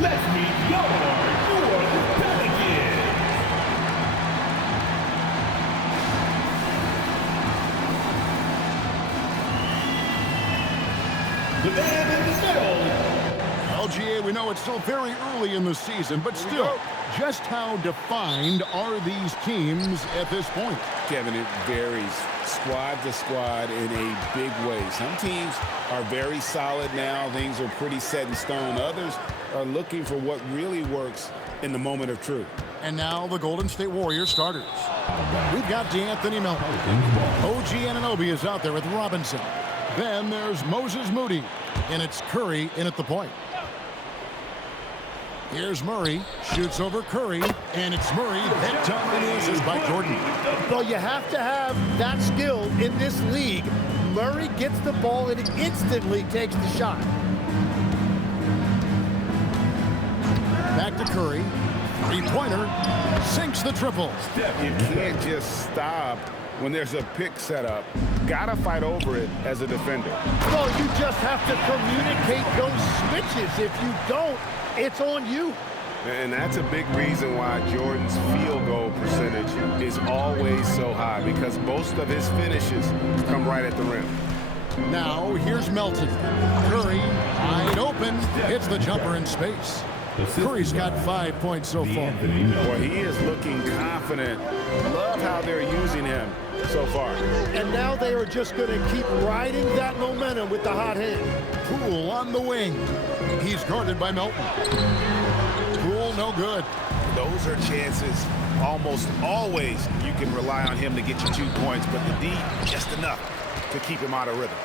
Let's meet your New Orleans Pelicans. The man in the middle. LGA, we know it's still very early in the season, but still, just how defined are these teams at this point? Kevin, it varies squad to squad in a big way. Some teams are very solid now. Things are pretty set in stone. Others are looking for what really works in the moment of truth. And now the Golden State Warriors starters. We've got DeAnthony Melton. OG Anunoby is out there with Robinson. Then there's Moses Moody, and it's Curry in at the point. Here's Murray, shoots over Curry, and it's Murray. That time is by Jordan. Well, you have to have that skill in this league. Murray gets the ball and instantly takes the shot. Back to Curry. Three-pointer, sinks the triple. You can't just stop when there's a pick set up. Gotta fight over it as a defender. Well, you just have to communicate those switches. If you don't, it's on you. And that's a big reason why Jordan's field goal percentage is always so high, because most of his finishes come right at the rim. Now, here's Melton. Curry, wide open, hits the jumper in space. Curry's got 5 points so far. Boy, he is looking confident. Love how they're using him so far. And now they are just going to keep riding that momentum with the hot hand. Poole on the wing. He's guarded by Melton. Poole no good. Those are chances almost always you can rely on him to get you 2 points, but the D, just enough to keep him out of rhythm.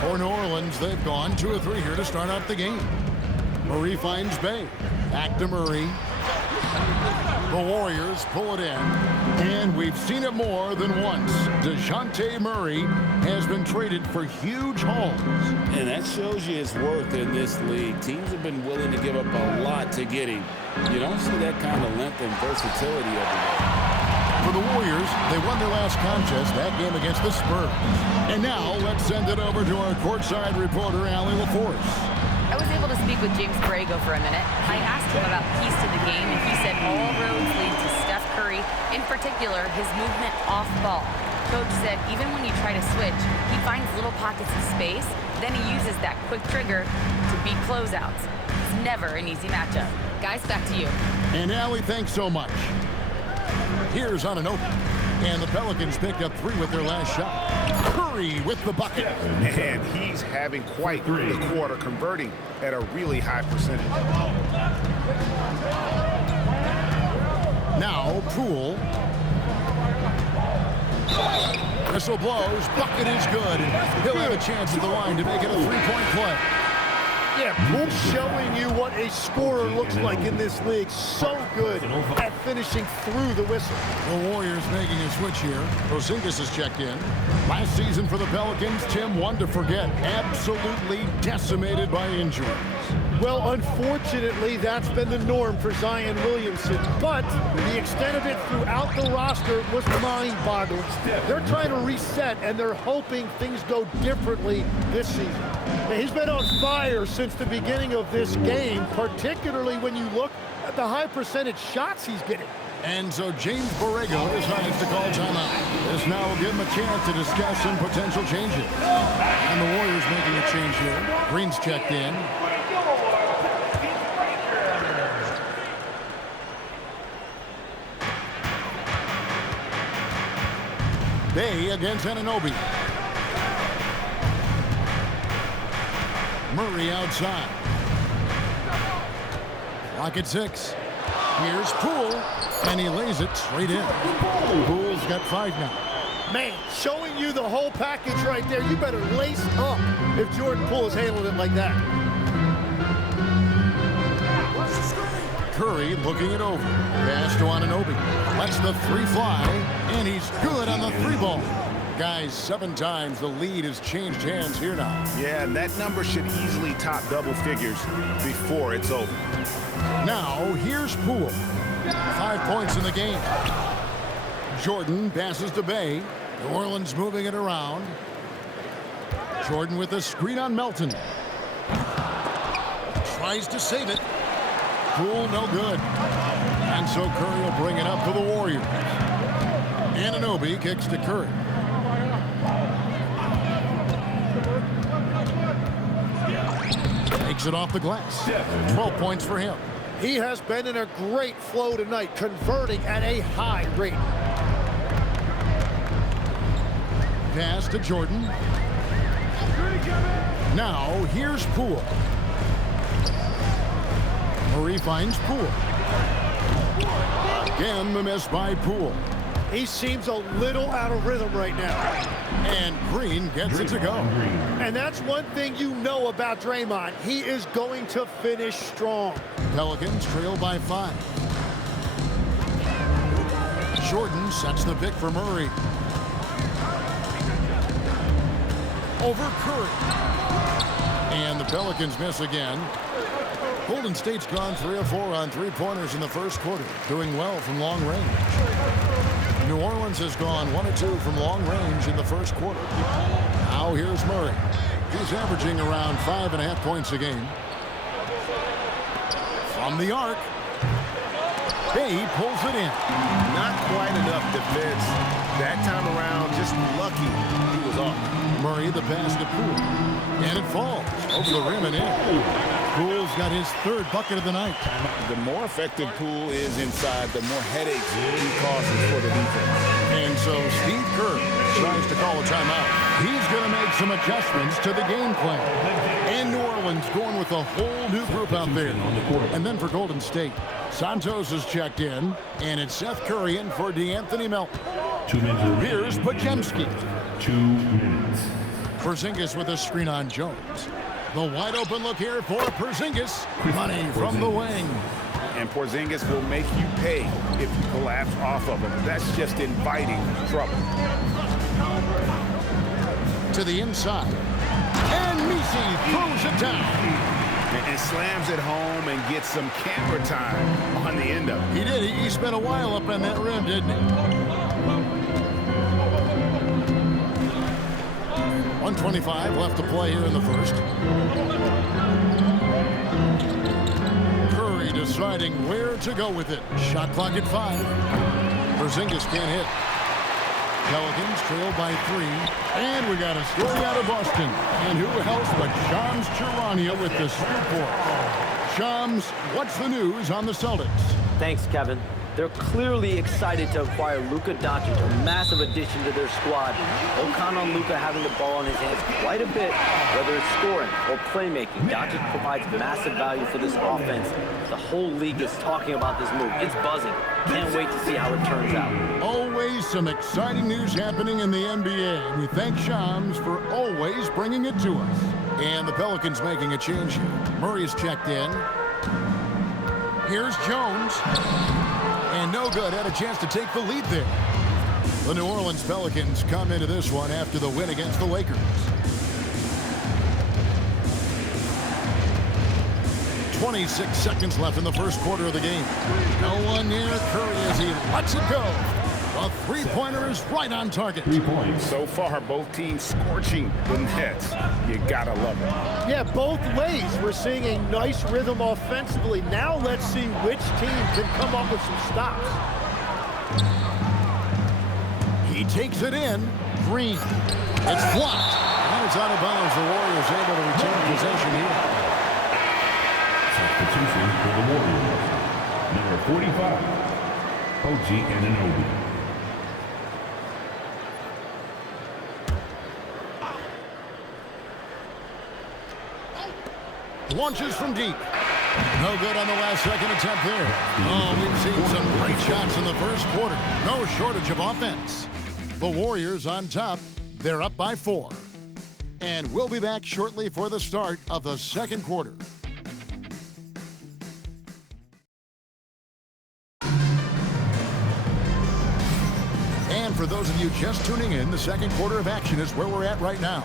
For New Orleans, they've gone 2 of 3 here to start out the game. Murray finds Bay. Back to Murray. The Warriors pull it in, and we've seen it more than once. DeJounte Murray has been traded for huge hauls. And that shows you his worth in this league. Teams have been willing to give up a lot to get him. You don't see that kind of length and versatility everywhere. For the Warriors, they won their last contest, that game against the Spurs. And now, let's send it over to our courtside reporter, Allie LaForce. I was able to speak with James Borrego for a minute. I asked him about keys to the game, and he said all roads lead to Steph Curry, in particular, his movement off ball. Coach said even when you try to switch, he finds little pockets of space, then he uses that quick trigger to beat closeouts. It's never an easy matchup. Guys, back to you. And Allie, thanks so much. Here's Anunoby. And the Pelicans picked up 3 with their last shot. Curry with the bucket. And he's having quite the quarter, converting at a really high percentage. Now, Poole. Whistle blows. Bucket is good. He'll have a chance at the line to make it a 3-point play. Yeah, Poole showing you what a scorer looks like in this league. So good at finishing through the whistle. The Warriors making a switch here. Porzingis has checked in. Last season for the Pelicans, Tim, one to forget. Absolutely decimated by injuries. Well, unfortunately, that's been the norm for Zion Williamson. But the extent of it throughout the roster was mind-boggling. They're trying to reset, and they're hoping things go differently this season. And he's been on fire since the beginning of this game, particularly when you look at the high percentage shots he's getting. And so James Borrego decides to call timeout. This now will give him a chance to discuss some potential changes. And the Warriors making a change here. Green's checked in. Bay against Anunoby. Murray outside. Clock at 6. Here's Poole, and he lays it straight in. Poole's got 5 now. Man, showing you the whole package right there. You better lace up if Jordan Poole is handling it like that. Curry looking it over. Pass to Anunoby. Lets the 3 fly, and he's good on the 3 ball. Guys, 7 times the lead has changed hands here now. Yeah, and that number should easily top double figures before it's over. Now, here's Poole. 5 points in the game. Jordan passes to Bay. New Orleans moving it around. Jordan with a screen on Melton. tries to save it. Poole, no good. And so Curry will bring it up to the Warriors. Anunoby kicks to Curry. Takes it off the glass. 12 points for him. He has been in a great flow tonight, converting at a high rate. Pass to Jordan. Now, here's Poole. Murray finds Poole. Again, the miss by Poole. He seems a little out of rhythm right now. And Green gets it to go. And that's one thing you know about Draymond. He is going to finish strong. Pelicans trail by 5. Jordan sets the pick for Murray. Over Curry. And the Pelicans miss again. Golden State's gone 3 of 4 on three-pointers in the first quarter, doing well from long range. New Orleans has gone 1 of 2 from long range in the first quarter. Now here's Murray. He's averaging around 5.5 points a game. From the arc. Bay pulls it in. Not quite enough defense that time around. Just lucky he was off. Murray the pass to Poole. And it falls over the rim and in. Poole's got his 3rd bucket of the night. The more effective Poole is inside, the more headaches he causes for the defense. And so Steve Kerr tries to call a timeout. He's going to make some adjustments to the game plan. And New Orleans going with a whole new group out there. And then for Golden State, Santos has checked in, and it's Seth Curry in for DeAnthony Melton. 2 minutes. Here's Podziemski. 2 minutes. Porzingis with a screen on Jones. The wide open look here for Porzingis. Money from the wing. And Porzingis will make you pay if you collapse off of him. That's just inviting trouble. To the inside. And Messi throws it down. And slams it home and gets some camera time on the end of it. He did. He spent a while up on that rim, didn't he? 1:25 left to play here in the first. Curry deciding where to go with it. Shot clock at 5. Porzingis can't hit. Pelicans trail by 3. And we got a story out of Boston. And who else but Shams Charania with the report. Shams, what's the news on the Celtics? Thanks, Kevin. They're clearly excited to acquire Luka Doncic, a massive addition to their squad. They'll count on Luka having the ball in his hands quite a bit, whether it's scoring or playmaking. Doncic provides massive value for this offense. The whole league is talking about this move. It's buzzing. Can't wait to see how it turns out. Always some exciting news happening in the NBA. We thank Shams for always bringing it to us. And the Pelicans making a change here. Murray's checked in. Here's Jones. And no good, had a chance to take the lead there. The New Orleans Pelicans come into this one after the win against the Lakers. 26 seconds left in the first quarter of the game. No one near Curry as he lets it go. A three-pointer is right on target. 3 points. So far, both teams scorching the nets. You gotta love it. Yeah, both ways. We're seeing a nice rhythm offensively. Now let's see which team can come up with some stops. He takes it in. Green. It's blocked. And it's out of bounds. The Warriors able to retain possession here. Substitution for the Warriors. Number 45, OG Anunoby. Launches from deep. No good on the last second attempt there. Oh, we've seen some great shots in the first quarter. No shortage of offense. The Warriors on top. They're up by 4. And we'll be back shortly for the start of the second quarter. And for those of you just tuning in, the second quarter of action is where we're at right now.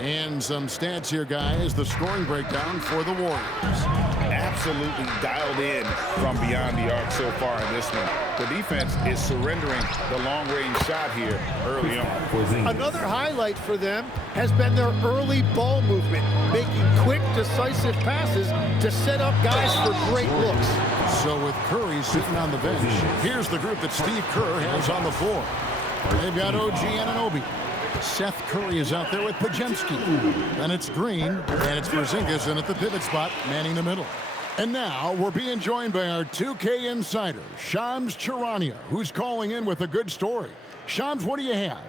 And some stats here, guys. The scoring breakdown for the Warriors. absolutely dialed in from beyond the arc so far in this one. The defense is surrendering the long-range shot here early on. Another highlight for them has been their early ball movement, making quick, decisive passes to set up guys for great looks. So with Curry sitting on the bench, here's the group that Steve Kerr has on the floor. They've got OG Anunoby. Seth Curry is out there with Pajemski. Then it's Green, and it's Porzingis in at the pivot spot, manning the middle. And now we're being joined by our 2K insider, Shams Charania, who's calling in with a good story. Shams, what do you have?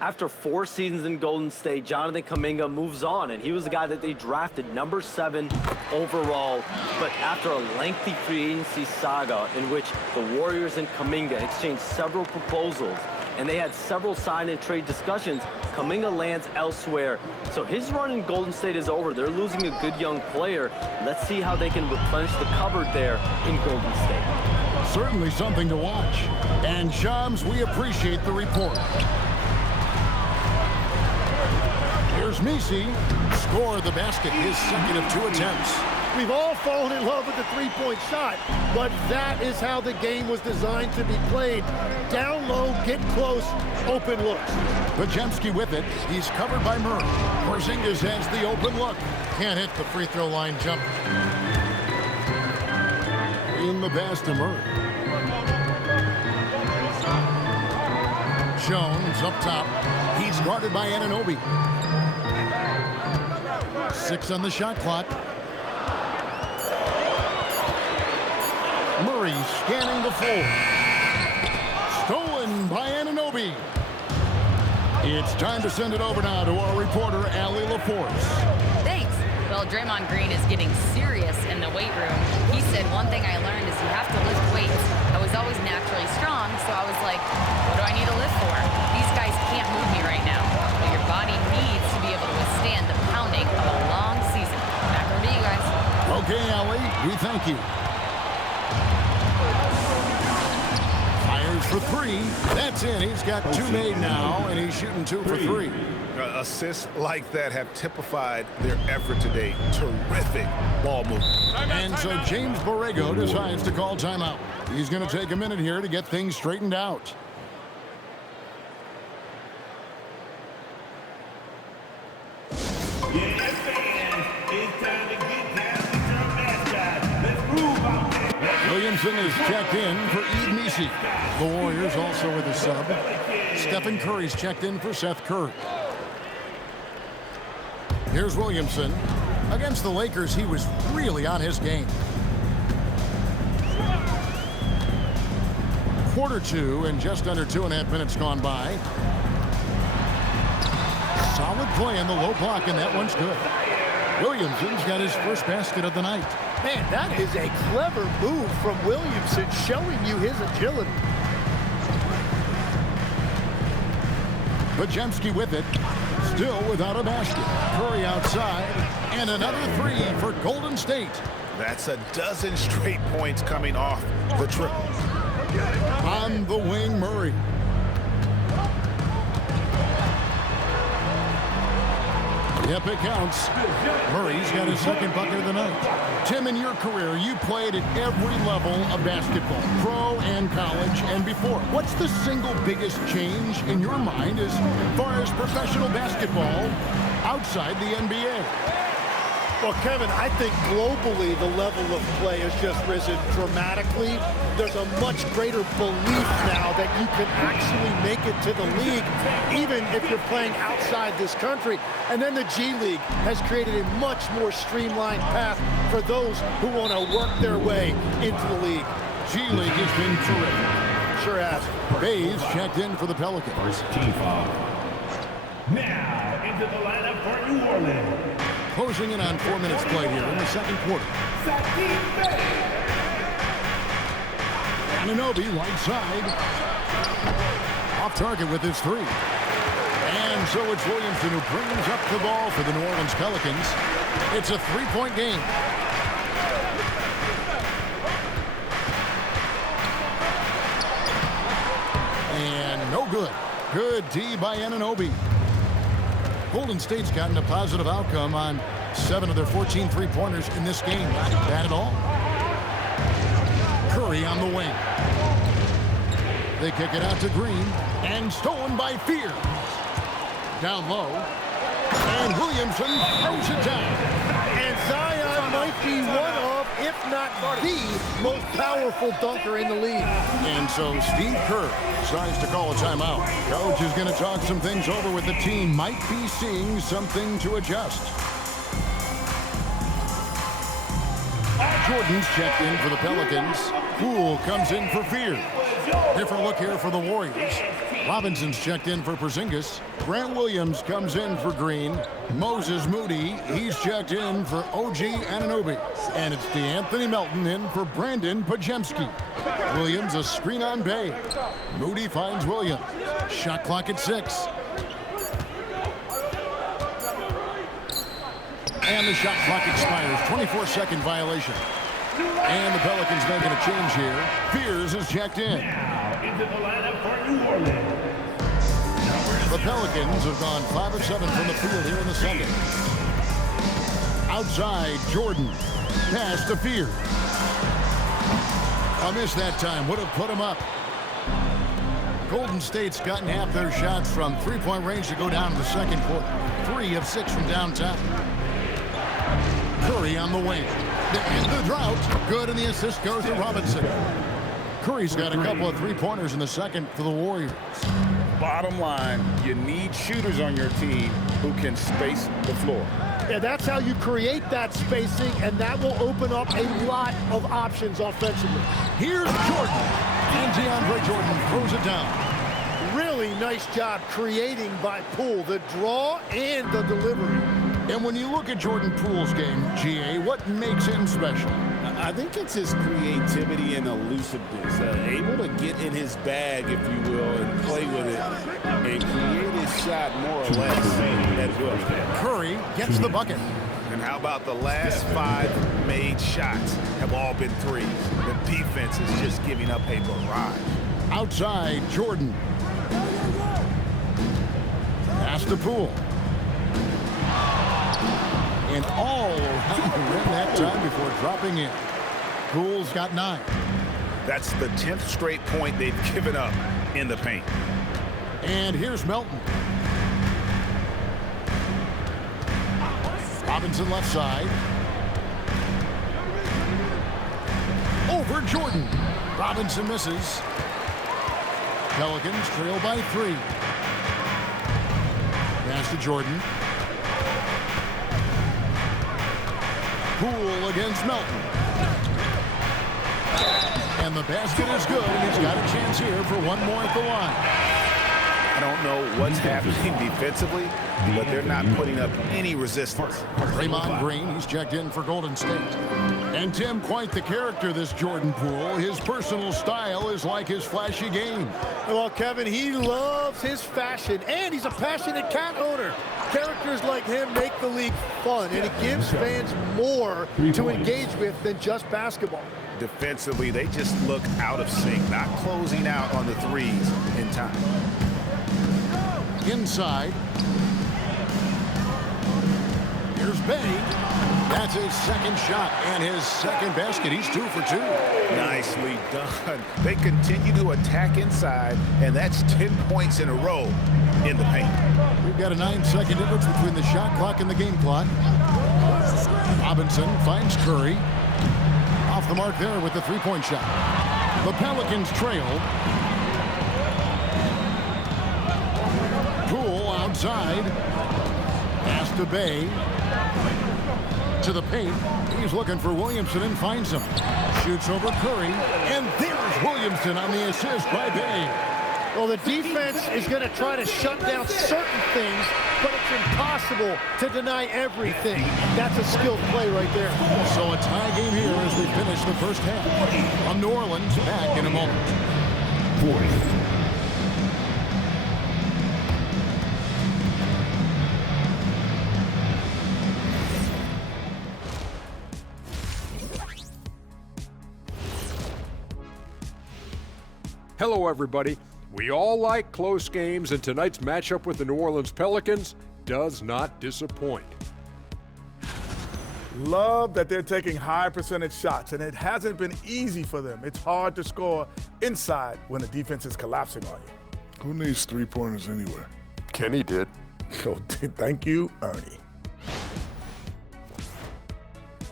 After 4 seasons in Golden State, Jonathan Kuminga moves on, and he was the guy that they drafted number 7 overall. But after a lengthy free agency saga in which the Warriors and Kuminga exchanged several proposals, and they had several sign and trade discussions, Kuminga lands elsewhere. So his run in Golden State is over. They're losing a good young player. Let's see how they can replenish the cupboard there in Golden State. Certainly something to watch. And Shams, we appreciate the report. Here's Misi. Score the basket, his second of 2 attempts. We've all fallen in love with the three-point shot, but that is how the game was designed to be played. Down low, get close, open looks. Pajemski with it. He's covered by Murray. Porzingis has the open look. Can't hit the free throw line jump. In the pass to Murray. Jones up top. He's guarded by Anunoby. 6 on the shot clock. Murray scanning the floor. Stolen by Anunoby. It's time to send it over now to our reporter, Allie LaForce. Thanks. Well, Draymond Green is getting serious in the weight room. He said, one thing I learned is you have to lift weights. I was always naturally strong, so I was like, what do I need to lift for? These guys can't move me right now. But your body needs to be able to withstand the pounding of a long season. Back over to you guys. Okay, Allie, we thank you. Fires for 3. That's in. He's got 2 made now, and he's shooting 2 for 3. Assists like that have typified their effort today. Terrific ball movement. And so James Borrego decides to call timeout. He's going to take a minute here to get things straightened out. Yeah, fans, it's time to get down with your mascot. Let's move out there. Williamson is checked in for Ed Misi. The Warriors also with a sub. Stephen Curry's checked in for Seth Curry. Here's Williamson. Against the Lakers, he was really on his game. Quarter 2 and just under 2.5 minutes gone by. Solid play in the low block, and that one's good. Williamson's got his first basket of the night. Man, that is a clever move from Williamson, showing you his agility. Pajemski with it. Still without a basket. Curry outside. And another 3 for Golden State. That's a dozen straight points coming off the triple. On the wing, Murray. Yep, it counts. Murray's got his second bucket of the night. Tim, in your career, you played at every level of basketball, pro and college and before. What's the single biggest change in your mind as far as professional basketball outside the NBA? Well, Kevin, I think globally the level of play has just risen dramatically. There's a much greater belief now that you can actually make it to the league, even if you're playing outside this country. And then the G League has created a much more streamlined path for those who want to work their way into the league. G League has been terrific. Sure has. Bays checked in for the Pelicans. First team foul. Now into the lineup for New Orleans. Closing in on 4 minutes played here in the second quarter. Anunoby, right side. Off target with his 3. And so it's Williamson who brings up the ball for the New Orleans Pelicans. It's a 3-point game. And no good. Good D by Anunoby. Golden State's gotten a positive outcome on 7 of their 14 three-pointers in this game. Not bad at all. Curry on the wing. They kick it out to Green, and stolen by Fears. Down low, and Williamson throws it down. And Zion might be one of, if not the most powerful dunker in the league. And so Steve Kerr decides to call a timeout. Coach is going to talk some things over with the team. Might be seeing something to adjust. Jordan's checked in for the Pelicans. Poole comes in for Fear. Different look here for the Warriors. Robinson's checked in for Porzingis. Grant Williams comes in for Green. Moses Moody, he's checked in for OG Anunoby. And it's DeAnthony Melton in for Brandon Pajemski. Williams a screen on Bay. Moody finds Williams. Shot clock at 6. And the shot clock expires. 24-second violation. And the Pelicans making a change here. Fears is checked in. Now into the lineup for New Orleans. The Pelicans have gone 5 of 7 from the field here in the second. Outside, Jordan. Pass to Fears. A miss that time. Would have put him up. Golden State's gotten half their shots from three-point range to go down in the second quarter. 3 of 6 from downtown. Curry on the wing. They end the drought. Good, and the assist goes to Robinson. Curry's got a couple of three-pointers in the second for the Warriors. Bottom line, you need shooters on your team who can space the floor. Yeah, that's how you create that spacing, and that will open up a lot of options offensively. Here's Jordan. And DeAndre Jordan throws it down. Really nice job creating by Poole, the draw and the delivery. And when you look at Jordan Poole's game, GA, what makes him special? I think it's his creativity and elusiveness, able to get in his bag, if you will, and play with it and create his shot more or less at will. Curry gets the bucket. And how about the last 5 made shots have all been threes? The defense is just giving up a barrage. Outside, Jordan. Pass to Poole. And all around the rim that time before dropping in. Poole's got 9. That's the 10th straight point they've given up in the paint. And here's Melton. Robinson left side. Over Jordan. Robinson misses. Pelicans trail by 3. Pass to Jordan. Poole against Melton. And the basket is good, and he's got a chance here for one more at the line. I don't know what's happening defensively, but they're not putting up any resistance. Draymond Green, he's checked in for Golden State. And Tim, quite the character, this Jordan Poole. His personal style is like his flashy game. Well, Kevin, he loves his fashion, and he's a passionate cat owner. Characters like him make the league fun, and it gives fans more to engage with than just basketball. Defensively, they just look out of sync, not closing out on the threes in time. Inside. Here's Bay. That's his second shot and his second basket. He's 2 for 2. Nicely done. They continue to attack inside, and that's 10 points in a row in the paint. We've got a 9-second difference between the shot clock and the game clock. Robinson finds Curry. Off the mark there with the three-point shot. The Pelicans trail. Poole outside. Pass to Bay. To the paint. He's looking for Williamson and finds him. Shoots over Curry. And there's Williamson on the assist by Bay. Well, the defense is going to try to shut down certain things, but it's impossible to deny everything. That's a skilled play right there. So a tie game here as we finish the first half. On New Orleans, back in a moment. 40. Hello, everybody. We all like close games, and tonight's matchup with the New Orleans Pelicans does not disappoint. Love that they're taking high percentage shots, and it hasn't been easy for them. It's hard to score inside when the defense is collapsing on you. Who needs three-pointers anyway? Kenny did. Oh, thank you, Ernie.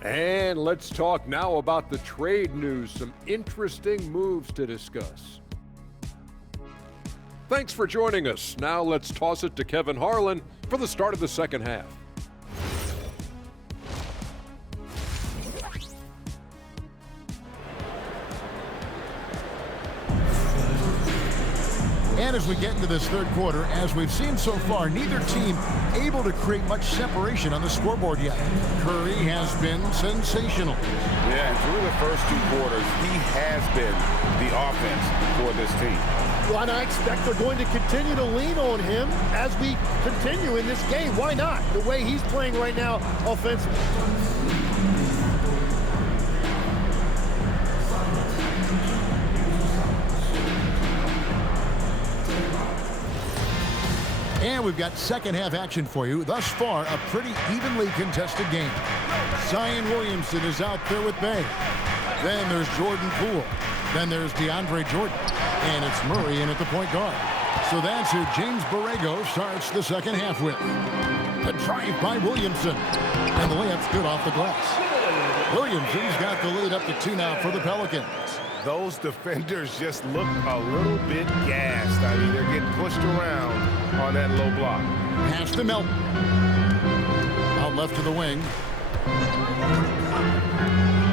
And let's talk now about the trade news. Some interesting moves to discuss. Thanks for joining us. Now let's toss it to Kevin Harlan for the start of the second half. And as we get into this third quarter, as we've seen so far, neither team able to create much separation on the scoreboard yet. Curry has been sensational. Yeah, and through the first two quarters, he has been the offense for this team. Well, and I expect they're going to continue to lean on him as we continue in this game. Why not? The way he's playing right now offensively. And we've got second half action for you. Thus far, a pretty evenly contested game. Zion Williamson is out there with Bay. Then there's Jordan Poole. Then there's DeAndre Jordan. And it's Murray in at the point guard. So that's who James Borrego starts the second half with. The drive by Williamson. And the layup's good off the glass. Williamson's got the lead up to 2 now for the Pelicans. Those defenders just look a little bit gassed. I mean, they're getting pushed around on that low block. Pass to Melton. Out left to the wing.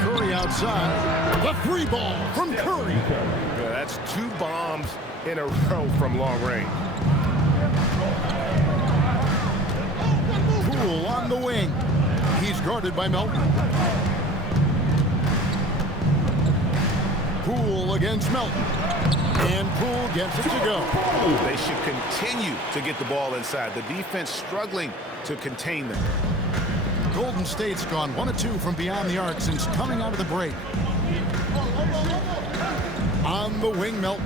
Curry outside. The free ball from Curry. Yeah, that's 2 bombs in a row from long range. Poole on the wing. He's guarded by Melton. Poole against Melton. And Poole gets it to go. They should continue to get the ball inside. The defense struggling to contain them. Golden State's gone 1 of 2 from beyond the arc since coming out of the break. On the wing, Melton.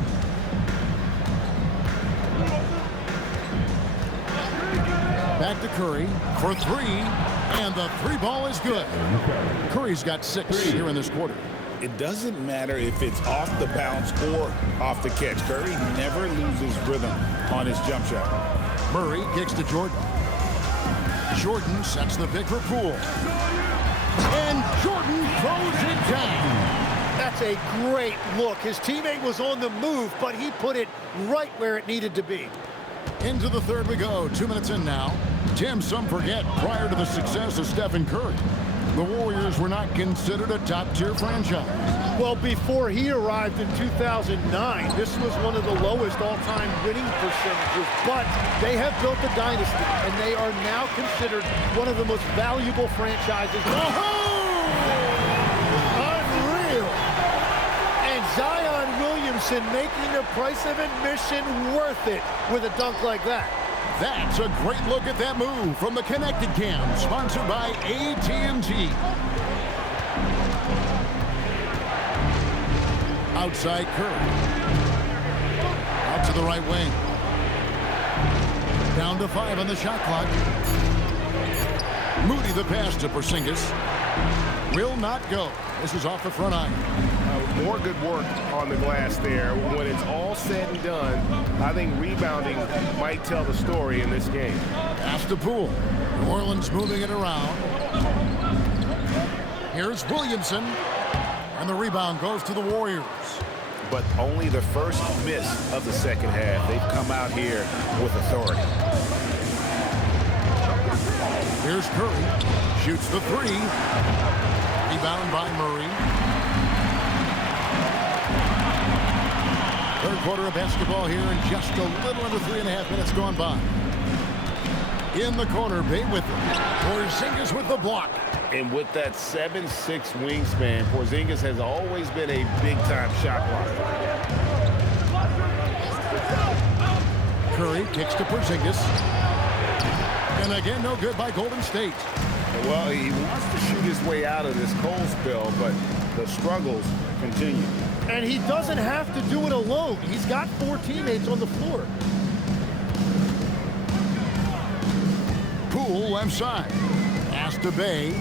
Back to Curry for 3. And the 3 ball is good. Curry's got 6 here in this quarter. It doesn't matter if it's off the bounce or off the catch. Curry never loses rhythm on his jump shot. Murray kicks to Jordan. Jordan sets the pick for Poole. And Jordan throws it down. That's a great look. His teammate was on the move, but he put it right where it needed to be. Into the third we go. 2 minutes in now. Tim, some forget, prior to the success of Stephen Curry, the Warriors were not considered a top-tier franchise. Well, before he arrived in 2009, this was one of the lowest all-time winning percentages, but they have built a dynasty, and they are now considered one of the most valuable franchises. Unreal! And Zion Williamson making the price of admission worth it with a dunk like that. That's a great look at that move from the Connected Cam, sponsored by AT&T. Outside Curry. Out to the right wing. Down to 5 on the shot clock. Moody the pass to Porzingis. Will not go. This is off the front iron. More good work on the glass there. When it's all said and done, I think rebounding might tell the story in this game. Pass to Poole. New Orleans moving it around. Here's Williamson. And the rebound goes to the Warriors. But only the first miss of the second half. They've come out here with authority. Here's Curry. Shoots the 3. Rebound by Murray. Third quarter of basketball here and just a little under 3.5 minutes gone by. In the corner, Bay with it. Porzingis with the block. And with that 7'6" wingspan, Porzingis has always been a big-time shot blocker. Curry kicks to Porzingis. And again, no good by Golden State. Well, he wants to shoot his way out of this cold spell, but the struggles continue. And he doesn't have to do it alone. He's got 4 teammates on the floor. Poole left side. Pass to Bay.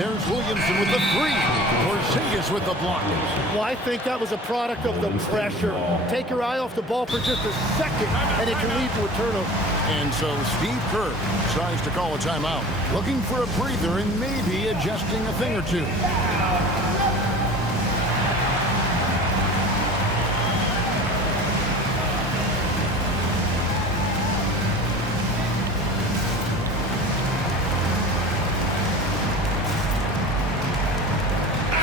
There's Williamson with the three. Porzingis with the block. Well, I think that was a product of the pressure. Take your eye off the ball for just a second, and it can lead to a turnover. And so Steve Kerr tries to call a timeout, looking for a breather and maybe adjusting a thing or two.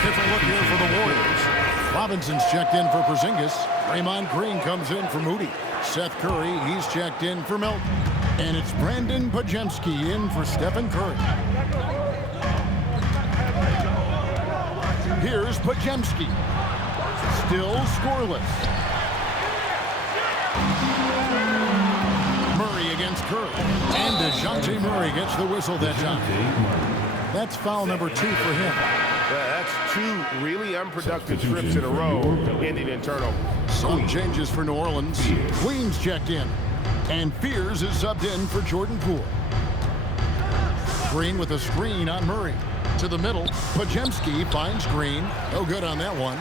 Different look here for the Warriors. Robinson's checked in for Porzingis. Draymond Green comes in for Moody. Seth Curry, he's checked in for Milton. And it's Brandon Pajemski in for Stephen Curry. Here's Pajemski. Still scoreless. Murray against Curry. And DeJounte Murray gets the whistle that time. That's foul number 2 for him. That's 2 really unproductive trips in a row, ending in turnover. Some changes for New Orleans. Queens checked in. And Fears is subbed in for Jordan Poole. Green with a screen on Murray. To the middle, Pajemski finds Green. No good on that one.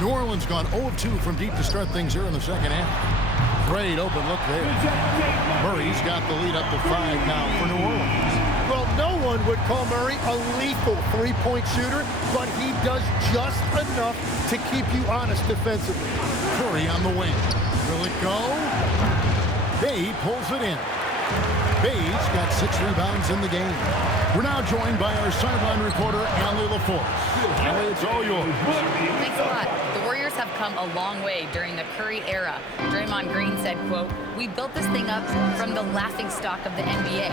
New Orleans gone 0 of 2 from deep to start things here in the second half. Great open look there. Murray's got the lead up to 5 now for New Orleans. Well, no one would call Murray a lethal three-point shooter, but he does just enough to keep you honest defensively. Curry on the wing. Will it go? Bay pulls it in. Bay's got 6 rebounds in the game. We're now joined by our sideline reporter, Allie LaForce. Allie, it's all yours. Thanks a lot. The Warriors have come a long way during the Curry era. Draymond Green said, quote, "We built this thing up from the laughingstock of the NBA.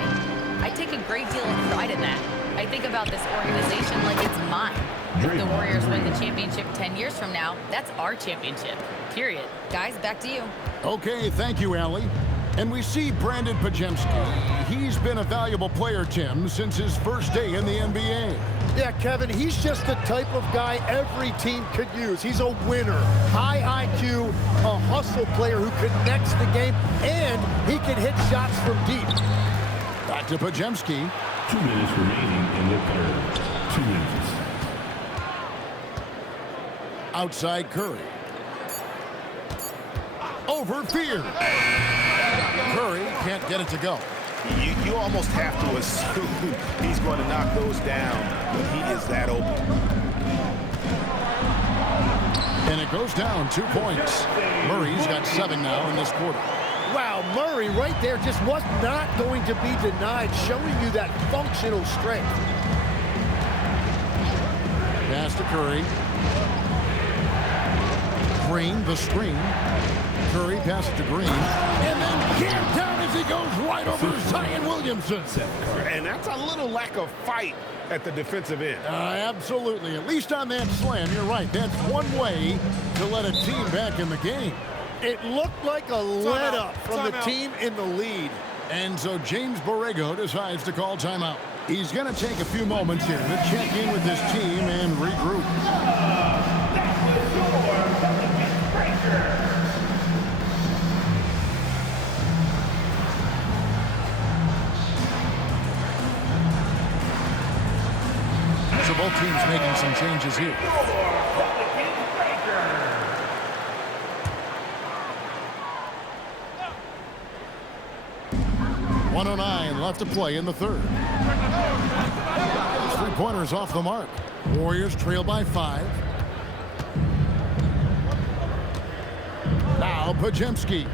I take a great deal of pride in that. I think about this organization like it's mine. If the Warriors win the championship 10 years from now, that's our championship. Period." Guys, back to you. Okay, thank you, Allie. And we see Brandon Pajemski. He's been a valuable player, Tim, since his first day in the NBA. Yeah, Kevin, he's just the type of guy every team could use. He's a winner, high IQ, a hustle player who connects the game, and he can hit shots from deep. Back to Pajemski. 2 minutes remaining in the third. 2 minutes. Outside Curry. Over Fear. Curry can't get it to go. You almost have to assume he's going to knock those down when he is that open. And it goes down 2 points. Murray's got 7 now in this quarter. Wow, Murray right there just was not going to be denied, showing you that functional strength. Pass to Curry. Green, the screen. Curry passes to Green. And then jammed down as he goes right over Zion Williamson. And that's a little lack of fight at the defensive end. Absolutely. At least on that slam, you're right. That's one way to let a team back in the game. It looked like a let-up from the team in the lead. And so James Borrego decides to call timeout. He's going to take a few moments here to check in with his team and regroup. So both teams making some changes here. .109 left to play in the third. 3-pointers off the mark. Warriors trail by 5. Now Pajemski.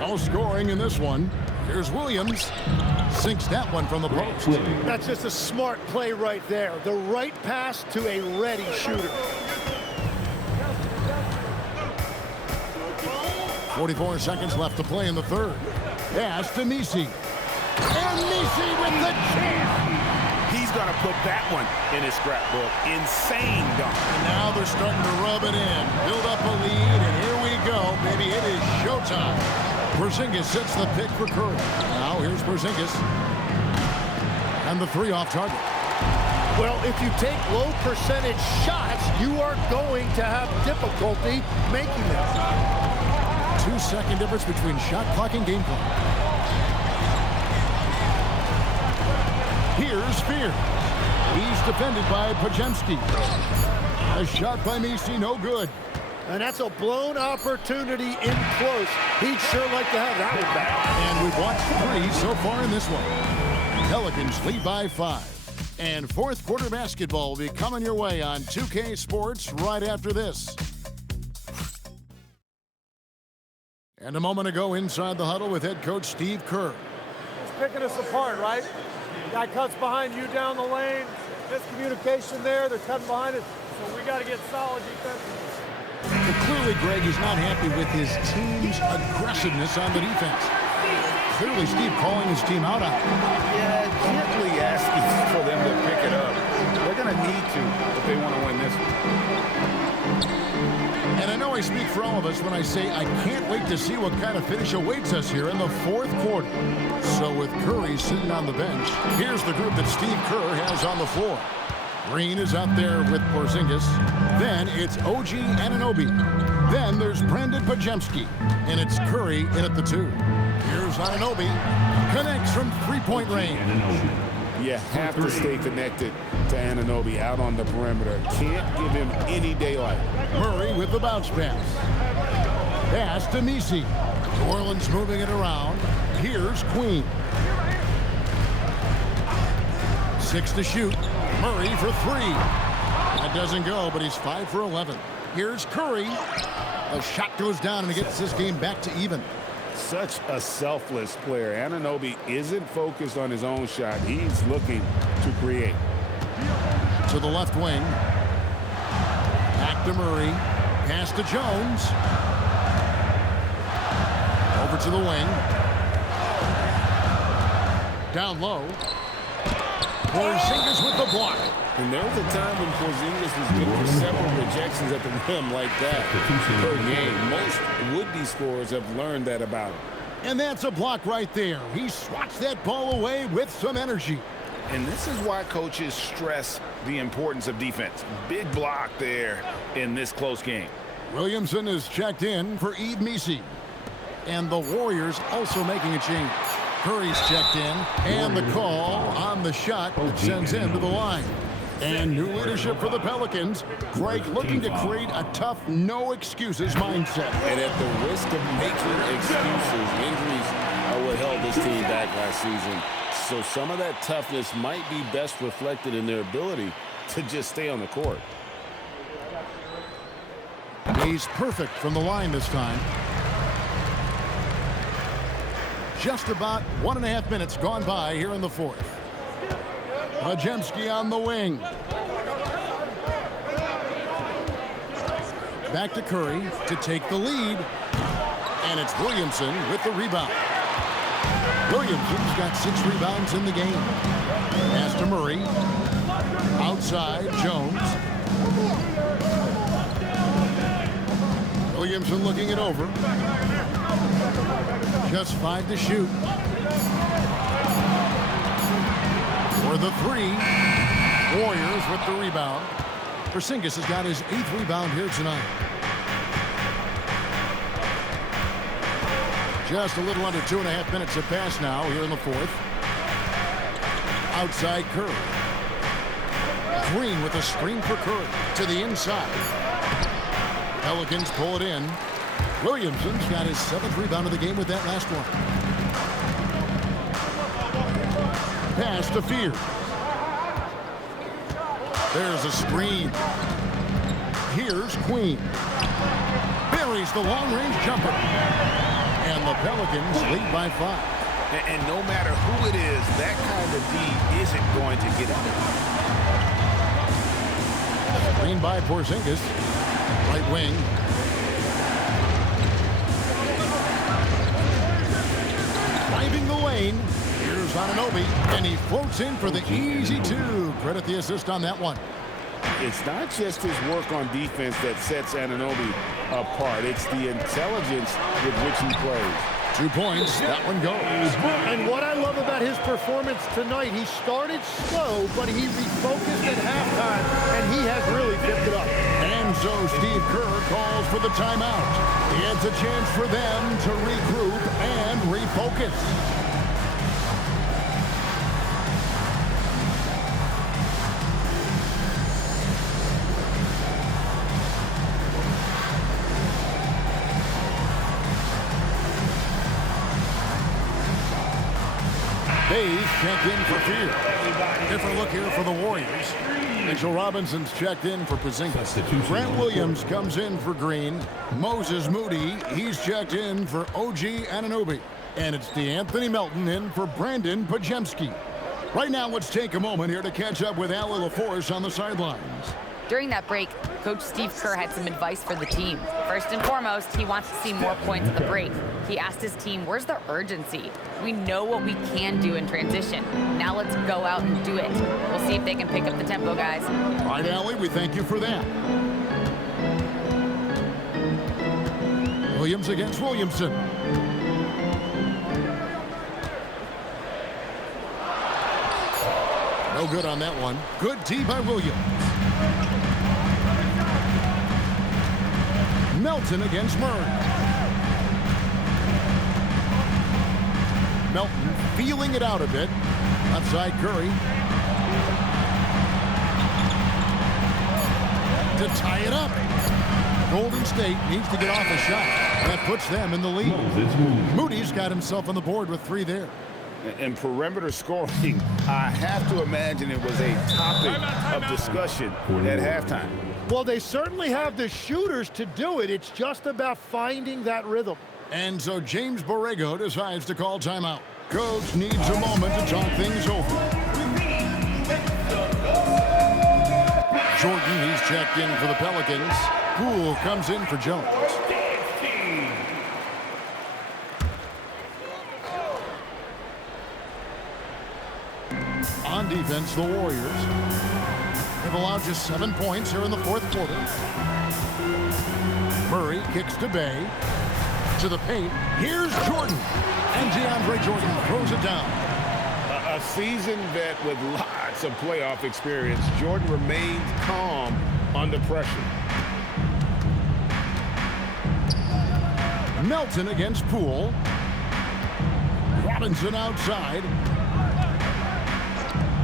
No scoring in this one. Here's Williams. Sinks that one from the post. That's just a smart play right there. The right pass to a ready shooter. 44 seconds left to play in the third. Pass to Nisi. And Nisi with the jam. He's going to put that one in his scrapbook. Insane dunk. And now they're starting to rub it in. Build up a lead, and here we go. Baby, it is showtime. Porzingis sets the pick for Curry. Now here's Porzingis. And the 3 off target. Well, if you take low percentage shots, you are going to have difficulty making them. 2-second difference between shot clock and game clock. Here's Fear. He's defended by Podziemski. A shot by Misi, no good. And that's a blown opportunity in close. He'd sure like to have that one back. And we've watched 3 so far in this one. Pelicans lead by 5. And fourth quarter basketball will be coming your way on 2K Sports right after this. And a moment ago inside the huddle with head coach Steve Kerr. He's picking us apart, right? Guy cuts behind you down the lane. Miscommunication there. They're cutting behind us. So we got to get solid defensively. But clearly, Greg is not happy with his team's aggressiveness on the defense. Clearly, Steve calling his team out on it. Yeah, gently asking for them to pick it up. They're going to need to if they want to win this one. And I know I speak for all of us when I say I can't wait to see what kind of finish awaits us here in the fourth quarter. So with Curry sitting on the bench, here's the group that Steve Kerr has on the floor. Green is out there with Porzingis. Then it's OG Anunoby. Then there's Brandon Podziemski. And it's Curry in at the 2. Here's Anunoby. Connects from three-point range. You have to stay connected to Anunoby out on the perimeter. Can't give him any daylight. Murray with the bounce pass. Pass to Misi. New Orleans moving it around. Here's Queen. 6 to shoot. Murray for 3. That doesn't go, but he's 5 for 11. Here's Curry. A shot goes down and it gets this game back to even. Such a selfless player. Anunoby isn't focused on his own shot. He's looking to create. To the left wing. Back to Murray. Pass to Jones. Over to the wing. Down low. Porzingis with the block. And there was a time when Porzingis was good for several rejections at the rim like that per game. Most would-be scorers have learned that about him. And that's a block right there. He swats that ball away with some energy. And this is why coaches stress the importance of defense. Big block there in this close game. Williamson is checked in for Yves Misi. And the Warriors also making a change. Curry's checked in, and the call on the shot that sends him to the line. And new leadership for the Pelicans. Greg looking to create a tough, no-excuses mindset. And at the risk of making excuses, injuries are what held this team back last season. So some of that toughness might be best reflected in their ability to just stay on the court. He's perfect from the line this time. Just about 1.5 minutes gone by here in the fourth. Podziemski on the wing. Back to Curry to take the lead. And it's Williamson with the rebound. Williamson's got 6 rebounds in the game. Pass to Murray. Outside, Jones. Williamson looking it over. Just 5 to shoot. For the 3. Warriors with the rebound. Porzingis has got his 8th rebound here tonight. Just a little under 2.5 minutes have passed now here in the fourth. Outside Curry. Green with a screen for Curry to the inside. Pelicans pull it in. Williamson's got his 7th rebound of the game with that last one. Pass to Fear. There's a screen. Here's Queen. Buries the long-range jumper. And the Pelicans lead by 5. And no matter who it is, that kind of D isn't going to get it done. Screen by Porzingis. Right wing. Driving the lane. Here's Anunoby, and he floats in for the easy 2. Credit the assist on that one. It's not just his work on defense that sets Anunoby apart. It's the intelligence with which he plays. 2 points. That one goes. And what I love about his performance tonight, he started slow, but he refocused at halftime, and he has really picked it up. And so Steve Kerr calls for the timeout. It's a chance for them to regroup and refocus. checked in for Fear. Different look here for the Warriors. Mitchell Robinson's checked in for Porzingis. Grant Williams comes in for Green. Moses Moody, he's checked in for OG Anunoby. And it's DeAnthony Melton in for Brandon Pajemski. Right now, let's take a moment here to catch up with Allie LaForce on the sidelines. During that break, Coach Steve Kerr had some advice for the team. First and foremost, he wants to see more points at the break. He asked his team, where's the urgency? We know what we can do in transition. Now let's go out and do it. We'll see if they can pick up the tempo, guys. All right, Allie, we thank you for that. Williams against Williamson. No good on that one. Good D by Williams. Melton against Murray. Melton feeling it out a bit. Outside Curry. To tie it up. Golden State needs to get off a shot. That puts them in the lead. Moody's got himself on the board with 3 there. And perimeter scoring, I have to imagine it was a topic of discussion at halftime. Well, they certainly have the shooters to do it. It's just about finding that rhythm. And so James Borrego decides to call timeout. Coach needs a moment to talk things over. Jordan, he's checked in for the Pelicans. Poole comes in for Jones. On defense, the Warriors have allowed just 7 points here in the 4th quarter. Murray kicks to Bay. To the paint. Here's Jordan. And DeAndre Jordan throws it down. A seasoned vet with lots of playoff experience, Jordan remained calm under pressure. Melton against Poole. Robinson outside.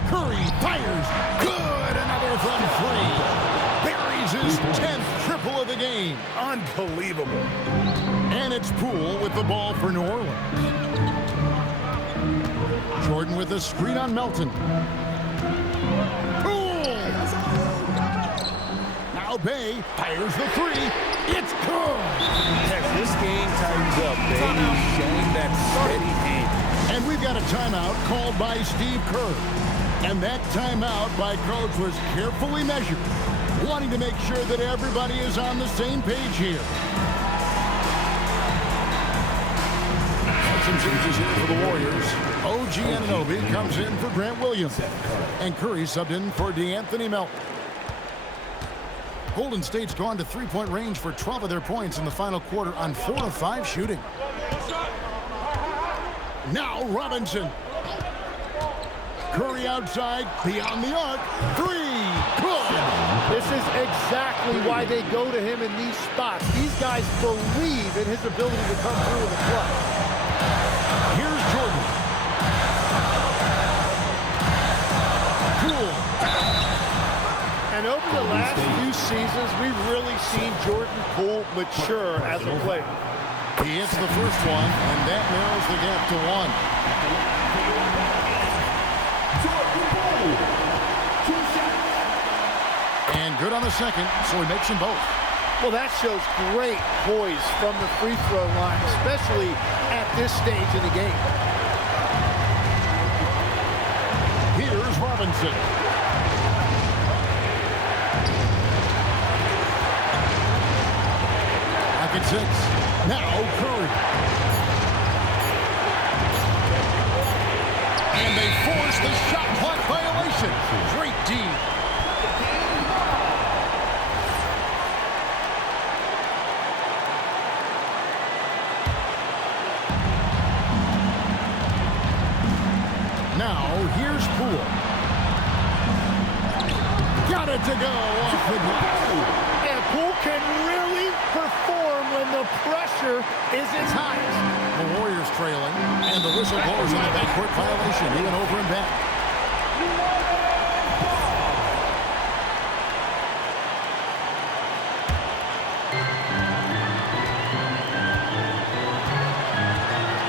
Curry fires. Good. Another from 3. Buries his 10th triple of the game. Unbelievable. And it's Poole with the ball for New Orleans. Jordan with a screen on Melton. Poole. Now Bay fires the 3. It's good. As this game tightens up, Bay showing that steady hand. And we've got a timeout called by Steve Kerr. And that timeout by Coach was carefully measured, wanting to make sure that everybody is on the same page here. Some changes here for the Warriors. OG Anunoby comes in for Grant Williams. And Curry subbed in for DeAnthony Melton. Golden State's gone to 3-point range for 12 of their points in the final quarter on 4 of 5 shooting. Now Robinson. Curry outside, beyond the arc. 3. Good. This is exactly why they go to him in these spots. These guys believe in his ability to come through in the clutch. Here's Jordan. Cool. And over the last few seasons, we've really seen Jordan Poole mature as a player. He hits the first one, and that narrows the gap to 1. And good on the second, so he makes them both. Well, that shows great poise from the free throw line, especially at this stage in the game. Here's Robinson. Back at 6. Now Curry. And they force the shot clock violation. Great D. Now, here's Poole. Got it to go off the glass. And Poole can really perform when the pressure is its highest. The Warriors trailing, and the whistle blows on the backcourt violation. He went over and back.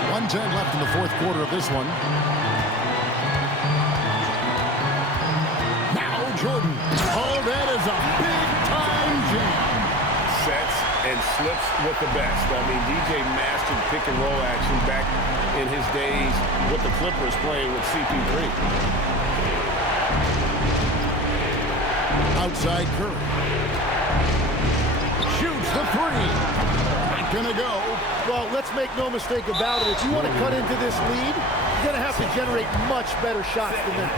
.110 left in the 4th quarter of this one. Jordan. Oh, that is a big-time jam. Sets and slips with the best. I mean, DJ mastered pick and roll action back in his days with the Clippers playing with CP3. Outside Curry. Shoots the three. Not gonna go. Well, let's make no mistake about it. If you want to cut into this lead, you're going to have to generate much better shots than that.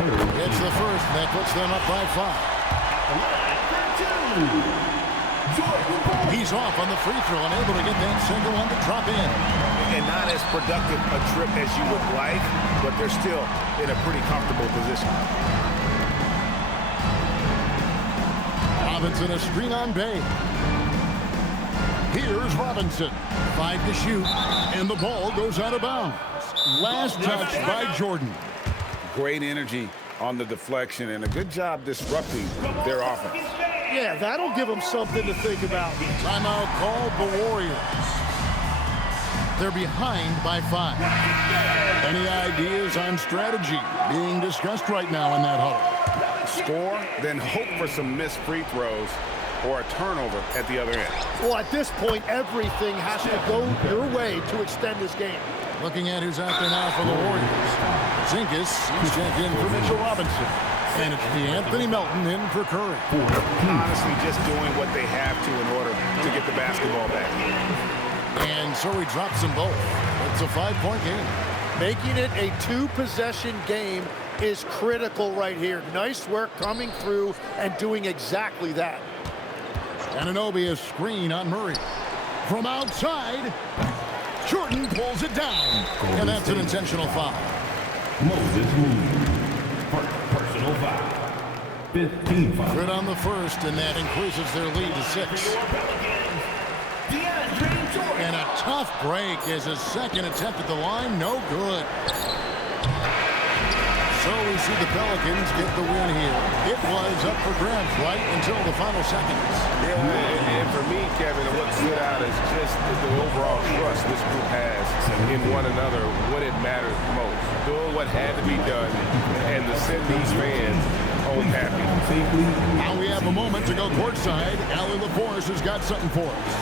It's the first, and that puts them up by 5. He's off on the free throw, unable to get that second one to drop in. And not as productive a trip as you would like, but they're still in a pretty comfortable position. Robinson a screen on Bay. Here's Robinson. 5 to shoot, and the ball goes out of bounds. Last touch by Jordan. Great energy on the deflection, and a good job disrupting their offense. Yeah, that'll give them something to think about. Timeout called the Warriors. They're behind by 5. Any ideas on strategy being discussed right now in that huddle? Score, then hope for some missed free throws or a turnover at the other end. Well, at this point, everything has to go your way to extend this game. Looking at who's out there now for the Warriors. Zinkus is checked in for Mitchell Robinson. And it's Anthony Melton in for Curry. Honestly, just doing what they have to in order to get the basketball back. And so he drops them both. It's a 5-point game. Making it a 2-possession game is critical right here. Nice work coming through and doing exactly that. Anunoby a screen on Murray. From outside, Jordan pulls it down. And that's an intentional foul. Moses Moody. Personal foul. 15 foul. Good on the first, and that increases their lead to 6. And a tough break as his second attempt at the line, no good. So we see the Pelicans get the win here. It was up for grabs right until the final seconds. Yeah, and for me, Kevin, what stood out is just the overall trust this group has in one another when it matters most. Doing what had to be done and to send these fans home happy. Now we have a moment to go courtside. Allie LaForce has got something for us.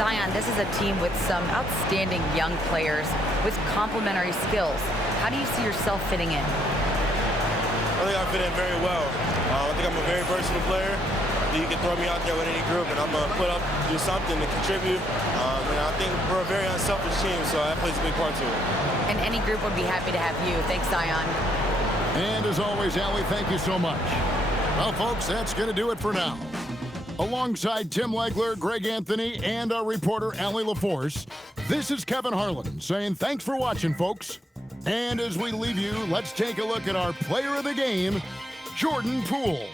Zion, this is a team with some outstanding young players with complementary skills. How do you see yourself fitting in? I think I fit in very well. I think I'm a very versatile player. You can throw me out there with any group, and I'm going to put up, do something to contribute. And I think we're a very unselfish team, so that plays a big part to it. And any group would be happy to have you. Thanks, Zion. And as always, Allie, thank you so much. Well, folks, that's going to do it for now. Alongside Tim Legler, Greg Anthony, and our reporter, Allie LaForce, this is Kevin Harlan saying thanks for watching, folks. And as we leave you, let's take a look at our player of the game, Jordan Poole.